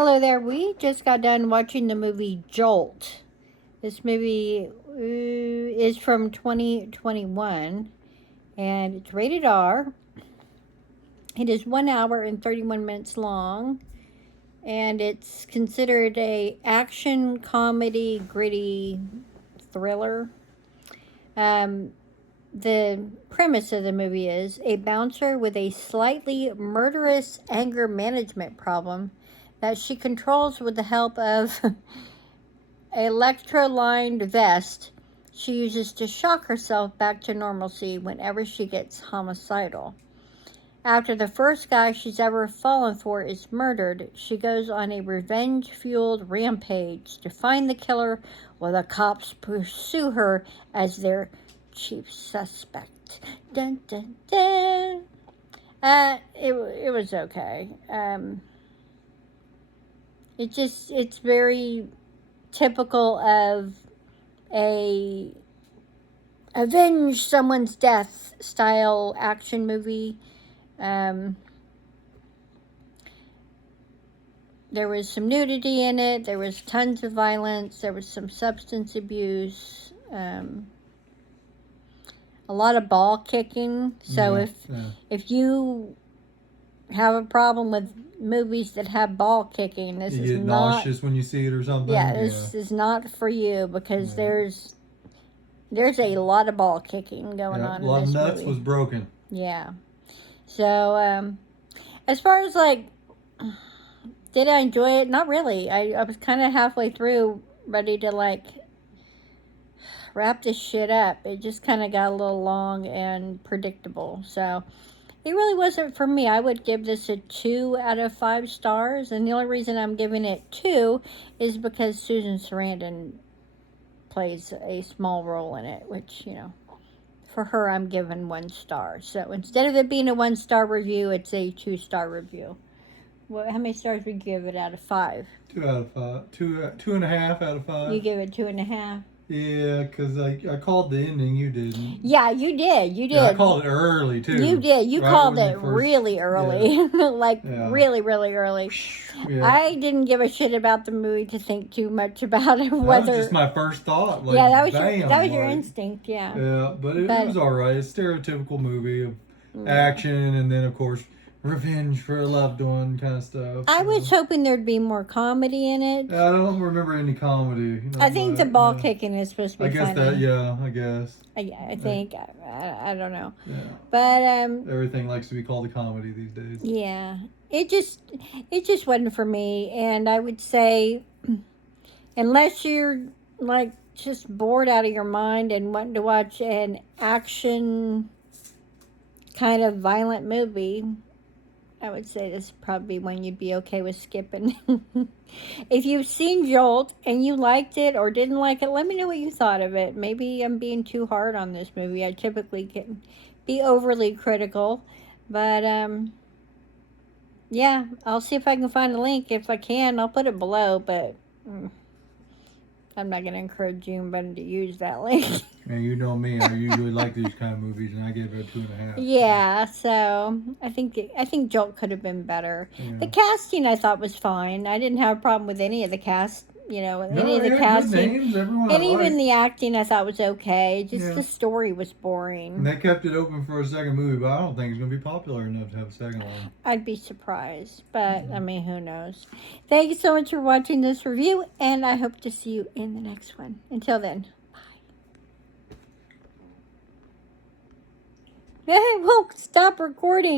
Hello there. We just got done watching the movie Jolt. This movie is from 2021 and it's rated R. It is 1 hour and 31 minutes long and it's considered a action, comedy, gritty thriller. The premise of the movie is a bouncer with a slightly murderous anger management problem that she controls with the help of an electro-lined vest she uses to shock herself back to normalcy whenever she gets homicidal. After the first guy she's ever fallen for is murdered, she goes on a revenge-fueled rampage to find the killer while the cops pursue her as their chief suspect. Dun, dun, dun. It was okay. It's very typical of a avenge someone's death style action movie. There was some nudity in it. There was tons of violence. There was some substance abuse. A lot of ball kicking. So if you have a problem with movies that have ball kicking, this you is get not nauseous when you see it or something. Yeah, this is not for you because there's a lot of ball kicking going on. A lot in this of nuts movie. was broken. Yeah. So as far as did I enjoy it? Not really. I was kind of halfway through, ready to wrap this shit up. It just kind of got a little long and predictable. So it really wasn't for me. I would give this a 2 out of 5 stars. And the only reason I'm giving it 2 is because Susan Sarandon plays a small role in it, which, for her, I'm giving 1 star. So instead of it being a 1-star review, it's a 2-star review. How many stars would you give it out of 5? 2 out of 5. 2.5 out of 5. You give it 2.5? Yeah, because I called the ending. You didn't. Yeah, you did. You did. Yeah, I called it early, too. You did. You called it really early. Yeah. Really, really early. Yeah. I didn't give a shit about the movie to think too much about it. That was just my first thought. That was your instinct, yeah. Yeah, but it was all right. It's a stereotypical movie of action and then, of course, revenge for a loved one kind of stuff. I was hoping there'd be more comedy in it. I don't remember any comedy. I think the ball kicking is supposed to be funny. I guess. I think. I don't know. Yeah. But everything likes to be called a comedy these days. Yeah. It just wasn't for me, and I would say unless you're just bored out of your mind and wanting to watch an action kind of violent movie, I would say this is probably one you'd be okay with skipping. If you've seen Jolt and you liked it or didn't like it, let me know what you thought of it. Maybe I'm being too hard on this movie. I typically can be overly critical. But, yeah, I'll see if I can find a link. If I can, I'll put it below. But I'm not going to encourage anybody to use that link. Man, you know me. I usually like these kind of movies, and I give it a 2.5. Yeah, so I think Jolt could have been better. Yeah. The casting I thought was fine. I didn't have a problem with any of the cast. Any of the casting, and even the acting I thought was okay. Just the story was boring. And they kept it open for a second movie, but I don't think it's going to be popular enough to have a second one. I'd be surprised, but I mean, who knows? Thank you so much for watching this review, and I hope to see you in the next one. Until then, bye. Hey, well, stop recording.